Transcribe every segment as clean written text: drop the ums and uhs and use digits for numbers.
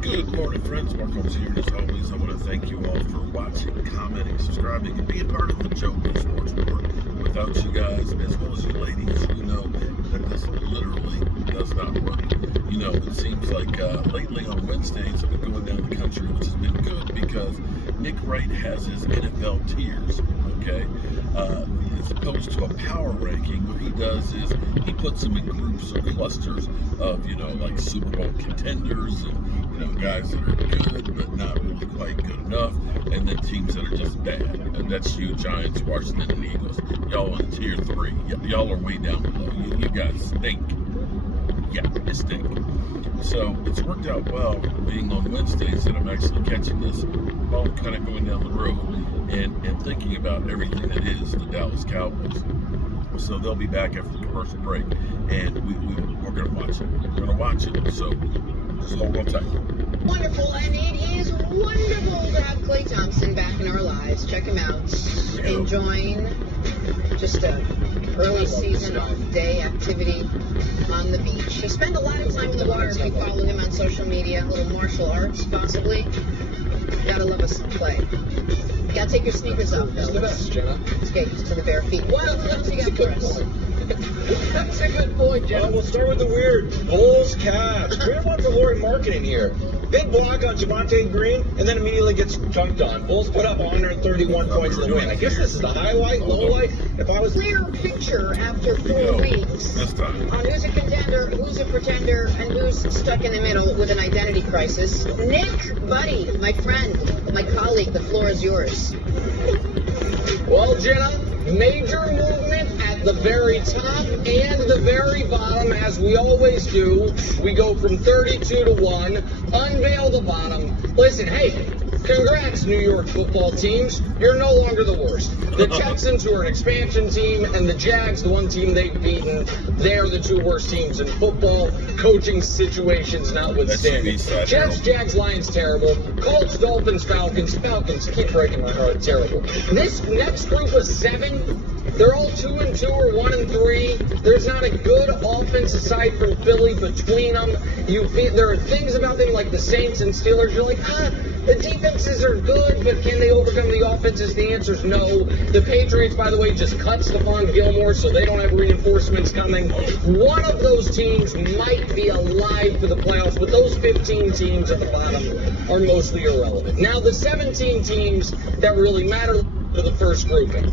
Good morning, friends. Mark Holmes here. As always, I want to thank you all for watching, commenting, subscribing, and being part of the Joe Sports Report. Without you guys, as well as you ladies, you know that this literally does not work. You know, it seems like lately on Wednesdays I've been going down the country, which has been good because Nick Wright has his NFL tiers, okay? As opposed to a power ranking, what he does is he puts them in groups or clusters of, you know, like Super Bowl contenders and, you know, guys that are good but not really quite good enough, and then teams that are just bad. And that's you, Giants, Washington, and Eagles. Y'all in tier 3. Y'all are way down below. You guys stink. Yeah, you stink. So it's worked out well being on Wednesdays that I'm actually catching this ball kind of going down the road and thinking about everything that is the Dallas Cowboys. So they'll be back after the commercial break, and we're going to watch it. We're going to watch it. So just hold on tight. Wonderful, and it is wonderful to have Klay Thompson back in our lives. Check him out. Enjoying just a early season day activity on the beach. He spent a lot of time in the water. If you follow him on social media, a little martial arts possibly. You gotta love us some play. You gotta take your sneakers off, though. It's the best, Jenna. Let's get used to the bare feet. What else you got for us? That's a good point, Jenna. We'll start with the weird. Bulls, Cavs. Weird one for Lori marketing here. Big block on Javonte Green, and then immediately gets chunked on. Bulls put up 131 points in the win. I guess this is the highlight, low light. If I was Clear picture after 4 weeks on who's a contender, who's a pretender, and who's stuck in the middle with an identity crisis. Nick, buddy, my friend, my colleague, the floor is yours. Well, Jenna, major movement at the very top and the very bottom, as we always do. We go from 32 to 1, unveil the bottom. Listen, hey, congrats, New York football teams. You're no longer the worst. The Texans, who are an expansion team, and the Jags, the one team they've beaten, they're the two worst teams in football, coaching situations notwithstanding. Jets, Jags, Lions, terrible. Colts, Dolphins, Falcons. Falcons keep breaking my heart, terrible. This next group of 7, they're all 2-2 or 1-3. There's not a good offense aside from Philly between them. There are things about them like the Saints and Steelers. You're like, the defenses are good, but can they overcome the offenses? The answer is no. The Patriots, by the way, just cut Stephon Gilmore, so they don't have reinforcements coming. One of those teams might be alive for the playoffs, but those 15 teams at the bottom are mostly irrelevant. Now, the 17 teams that really matter to the first grouping.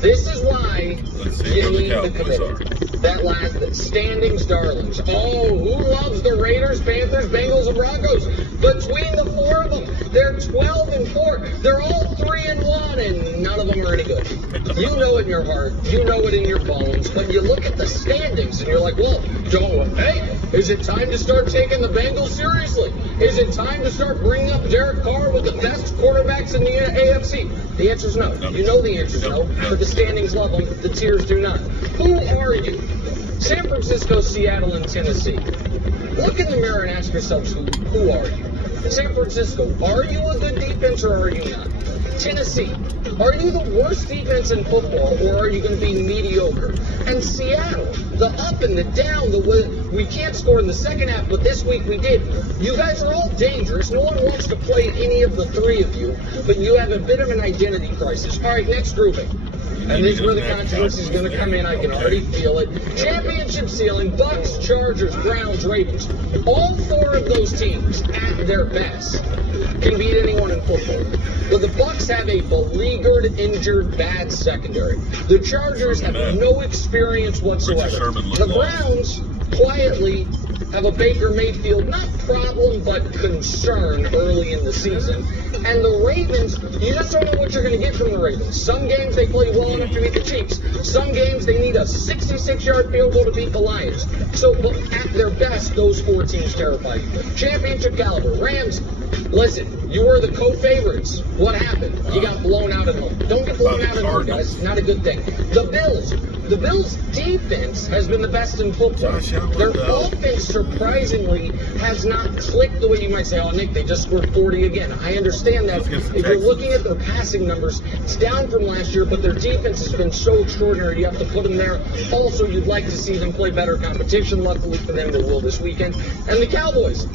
This is why you need the committee. That last standings darlings. Oh, who loves the Raiders, Panthers, Bengals, and Broncos? Between the 4 of them, they're 12-4. They're all 3-1, and none of them are any good. You know it in your heart, you know it in your bones, but you look at the standings and you're like, well, hey, is it time to start taking the Bengals seriously? Is it time to start bringing up Derek Carr with the best quarterbacks in the AFC? The answer is no. You know the answer is no, but the standings love them, the tiers do not. Who are you? San Francisco, Seattle, and Tennessee. Look in the mirror and ask yourselves, who are you? San Francisco, are you a good defense or are you not? Tennessee, are you the worst defense in football or are you going to be mediocre? And Seattle, the up and the down, we can't score in the second half, but this week we did. You guys are all dangerous. No one wants to play any of the 3 of you, but you have a bit of an identity crisis. All right, next grouping. And this is where the controversy is going to come in. I can already feel it. Championship ceiling, Bucks, Chargers, Browns, Ravens. All 4 of those teams, at their best, can beat anyone in football. But the Bucks have a beleaguered, injured, bad secondary. The Chargers have no experience whatsoever. The Browns, quietly, have a Baker Mayfield, not problem, but concern early in the season. And the Ravens, you just don't know what you're going to get from the Ravens. Some games they play well enough to beat the Chiefs. Some games they need a 66-yard field goal to beat the Lions. So at their best, those 4 teams terrify you. Championship caliber. Rams, listen, you were the co-favorites. What happened? You got blown out at home. Don't get blown out at home, guys. Not a good thing. The Bills' defense has been the best in football. Their offense, surprisingly, has not clicked the way you might say, oh, Nick, they just scored 40 again. I understand that. If you're looking at their passing numbers, it's down from last year, but their defense has been so extraordinary, you have to put them there. Also, you'd like to see them play better competition. Luckily for them, they will this weekend. And the Cowboys.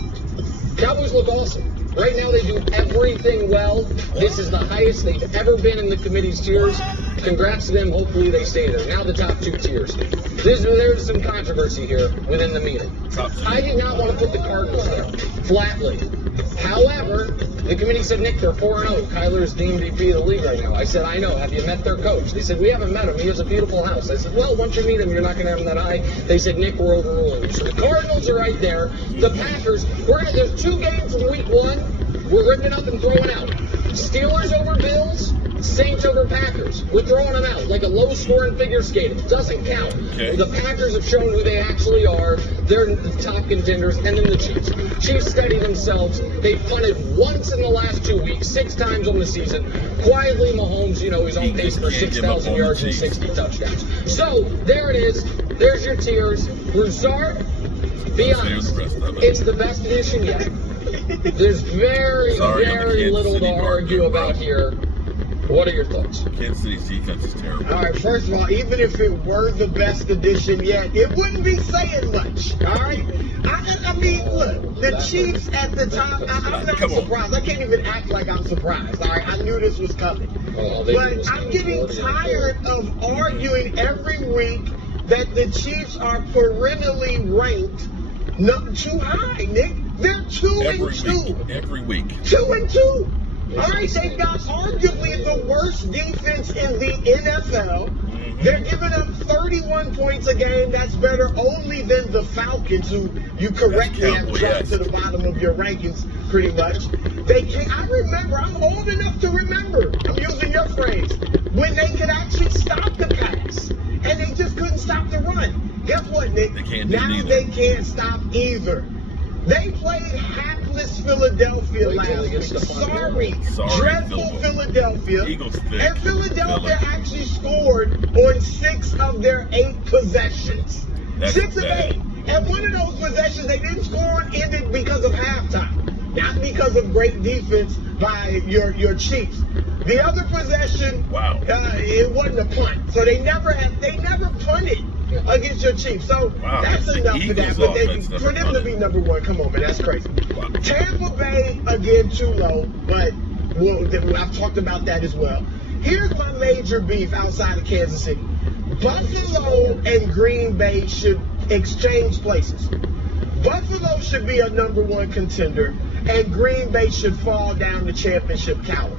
Cowboys look awesome. Right now they do everything well. This is the highest they've ever been in the committee's tiers. Congrats to them. Hopefully they stay there. Now the top 2 tiers. There's some controversy here within the meeting. I did not want to put the Cardinals there, flatly. However, the committee said, Nick, they're 4-0. Kyler's the MVP of the league right now. I said, I know. Have you met their coach? They said, we haven't met him. He has a beautiful house. I said, well, once you meet him, you're not going to have him that high. They said, Nick, we're overruling you. So the Cardinals are right there. The Packers, there's 2 games in week 1. We're ripping it up and throwing out. Steelers over Bills. Saints over Packers. We're throwing them out like a low-scoring figure skating. It doesn't count. Okay. The Packers have shown who they actually are. They're the top contenders. And then the Chiefs. Chiefs steady themselves. They've punted once in the last 2 weeks, 6 times on the season. Quietly, Mahomes, he's on pace for 6,000 yards and 60 touchdowns. So, there it is. There's your tiers. Broussard, be honest, it's the best edition yet. There's very little to argue about here. What are your thoughts? Kansas City's defense is terrible. All right, first of all, even if it were the best edition yet, it wouldn't be saying much. All right? I mean, look, the Chiefs at the top, I'm not surprised. I can't even act like I'm surprised. All right? I knew this was coming. But I'm getting tired of arguing every week that the Chiefs are perennially ranked not too high, Nick. They're 2-2. Every week. 2-2. All right, they've got arguably the worst defense in the NFL. They're giving up 31 points a game. That's better only than the Falcons, who you correctly have dropped to the bottom of your rankings, pretty much. They can't. I remember. I'm old enough to remember. I'm using your phrase when they could actually stop the pass, and they just couldn't stop the run. Guess what, Nick? Now they can't stop either. They played hapless Philadelphia last week. Sorry, dreadful Philadelphia. And Philadelphia actually scored on 6 of their 8 possessions. 6 of 8. And one of those possessions they didn't score on ended because of halftime, not because of great defense by your Chiefs. The other possession, it wasn't a punt. So they never punted against your Chiefs. So that's enough for that. But for them to be number 1, come on, man, that's crazy. Tampa Bay, again, too low, but I've talked about that as well. Here's my major beef outside of Kansas City. Buffalo and Green Bay should exchange places. Buffalo should be a number 1 contender, and Green Bay should fall down the championship caliber.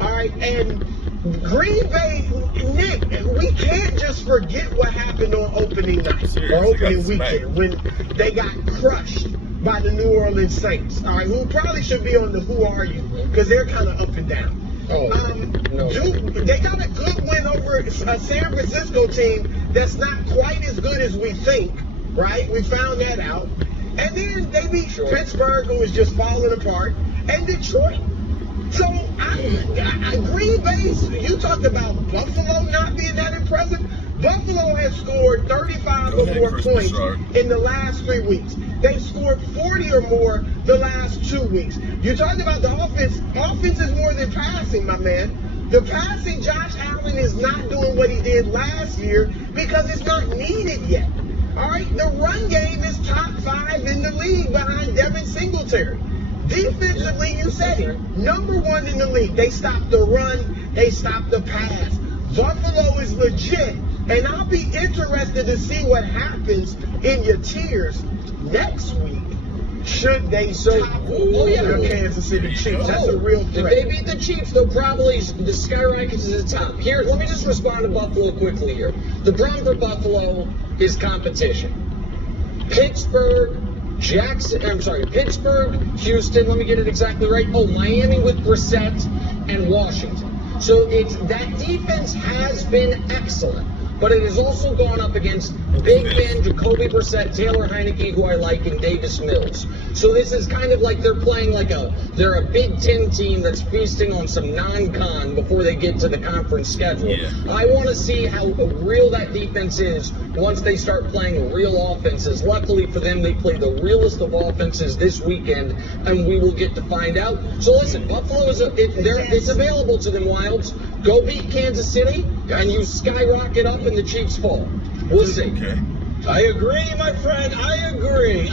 All right, and Green Bay, Nick, we can't just forget what happened on opening night or opening weekend when they got crushed by the New Orleans Saints, all right, who probably should be on the Who Are You, because they're kind of up and down. They got a good win over a San Francisco team that's not quite as good as we think, right? We found that out. And then they beat Pittsburgh, who was just falling apart, and Detroit. So, Green Bay, you talked about Buffalo not being that impressive. Buffalo has scored 35 or more points in the last 3 weeks. They've scored 40 or more the last 2 weeks. You talked about the offense. Offense is more than passing, my man. The passing, Josh Allen is not doing what he did last year because it's not needed yet. All right, the run game is top 5 in the league behind Devin Singletary. Defensively, you said it, number 1 in the league. They stop the run, they stop the pass. Buffalo is legit, and I'll be interested to see what happens in your tiers next week. Should they topple your Kansas City Chiefs? That's a real threat. If they beat the Chiefs, they'll probably skyrocket to the top. Here, let me just respond to Buffalo quickly here. The problem for Buffalo is competition. Pittsburgh, Houston, let me get it exactly right. Miami with Brissett and Washington. So that defense has been excellent, but it has also gone up against Big Ben, Jacoby Brissett, Taylor Heineke, who I like, and Davis Mills. So this is kind of like they're playing they're a Big Ten team that's feasting on some non-con before they get to the conference schedule. Yeah. I want to see how real that defense is once they start playing real offenses. Luckily for them, they play the realest of offenses this weekend, and we will get to find out. So listen, Buffalo it's available to them, Wilds. Go beat Kansas City, and you skyrocket up and the Chiefs fall. We'll see. Okay. I agree, my friend. I agree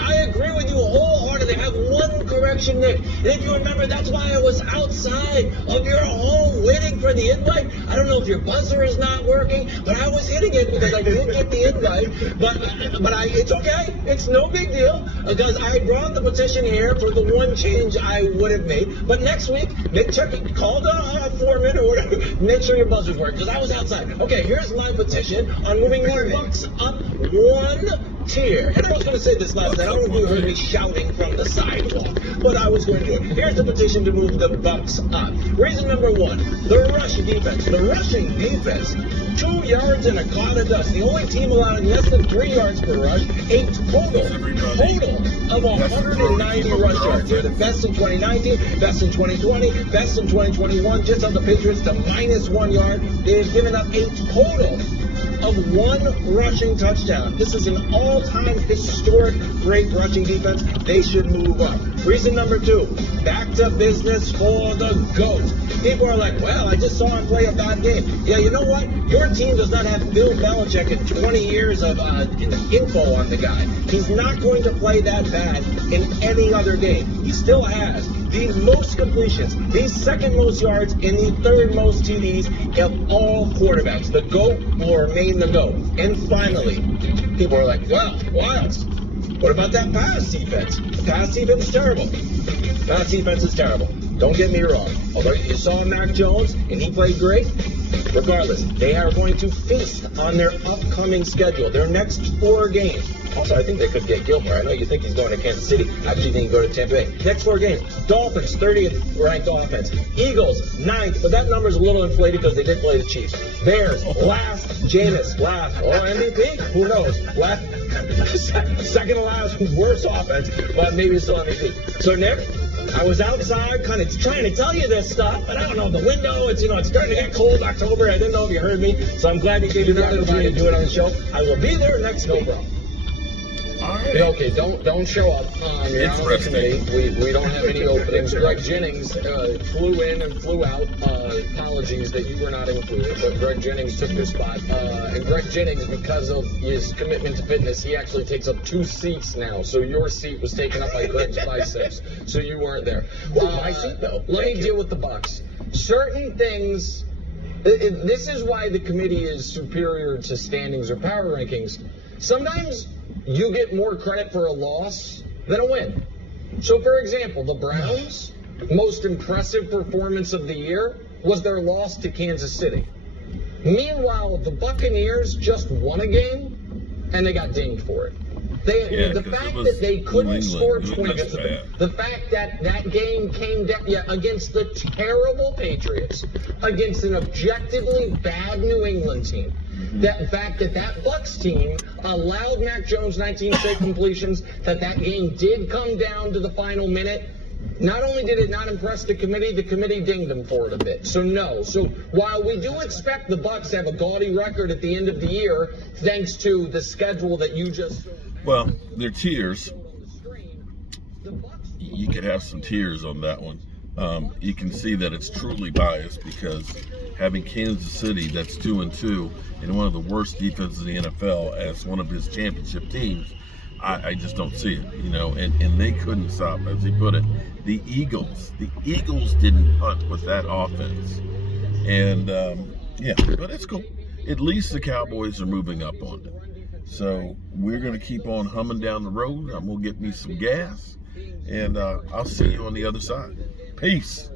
with you wholeheartedly. I have one correction, Nick. And if you remember, that's why I was outside of your home waiting for the invite. I don't know if your buzzer is not working, but I was hitting it because I did get the invite. But it's okay. It's no big deal because I brought the petition here for the one change I would have made. But next week, Nick, call the foreman or whatever. Make sure your buzzers work because I was outside. Okay, here's my petition on moving the Bucks up one tier. And I was going to say this last night. I don't know if you heard me shouting from the sidewalk, but I was going to do it. Here's the petition to move the Bucks up. Reason number one, the rushing defense. The rushing defense, 2 yards and a cloud of dust. The only team allowing less than 3 yards per rush, a total of 190 rush yards. They're the best in 2019, best in 2020, best in 2021. Just on the Patriots to -1 yard. They've given up a total of 1 rushing touchdown. This is an all-time historic great rushing defense. They should move up. Reason number 2, back to business for the GOAT. People are like, well, I just saw him play a bad game. Yeah, you know what? Your team does not have Bill Belichick and 20 years of info on the guy. He's not going to play that bad in any other game. He still has the most completions, the second most yards, and the third most TDs of all quarterbacks. The GOAT will remain the GOAT. And finally, people are like, well, what about that pass defense? The pass defense is terrible. Pass defense is terrible. Don't get me wrong. Although you saw Mac Jones and he played great, regardless, they are going to feast on their upcoming schedule, their next 4 games. Also, I think they could get Gilmore. I know you think he's going to Kansas City. Actually, he can go to Tampa Bay. Next 4 games. Dolphins, 30th ranked offense. Eagles, 9th, but that number is a little inflated because they did play the Chiefs. Bears, last. Jameis, last. Oh, MVP? Who knows? Last. Second to last, worst offense, but maybe still MVP. So, Nick, I was outside kind of trying to tell you this stuff, but I don't know, the window, it's starting to get cold, October. I didn't know if you heard me, so I'm glad you gave me the opportunity to do it on the show. I will be there next week. All right. Okay, don't show up. You're not on the committee. We don't have any openings. Greg Jennings flew in and flew out. Apologies that you were not included, but Greg Jennings took your spot. And Greg Jennings, because of his commitment to fitness, he actually takes up 2 seats now. So your seat was taken up by Greg's biceps, so you weren't there. My seat, though. Let me deal with the Bucks. Certain things. This is why the committee is superior to standings or power rankings. Sometimes you get more credit for a loss than a win. So, for example, the Browns' most impressive performance of the year was their loss to Kansas City. Meanwhile, the Buccaneers just won a game, and they got dinged for it. The fact that they couldn't score points, the fact that that game came down against the terrible Patriots, against an objectively bad New England team. That fact that Bucs team allowed Mac Jones 19 straight completions, that game did come down to the final minute. Not only did it not impress the committee dinged them for it a bit. So no. So while we do expect the Bucs to have a gaudy record at the end of the year, thanks to the schedule that you just... Well, they're tiers. You could have some tears on that one. You can see that it's truly biased because having Kansas City, that's 2-2, and one of the worst defenses in the NFL as one of his championship teams, I just don't see it, and they couldn't stop, as he put it, the Eagles. The Eagles didn't punt with that offense. And, but it's cool. At least the Cowboys are moving up on it. So we're going to keep on humming down the road. I'm going to get me some gas, and I'll see you on the other side. Peace.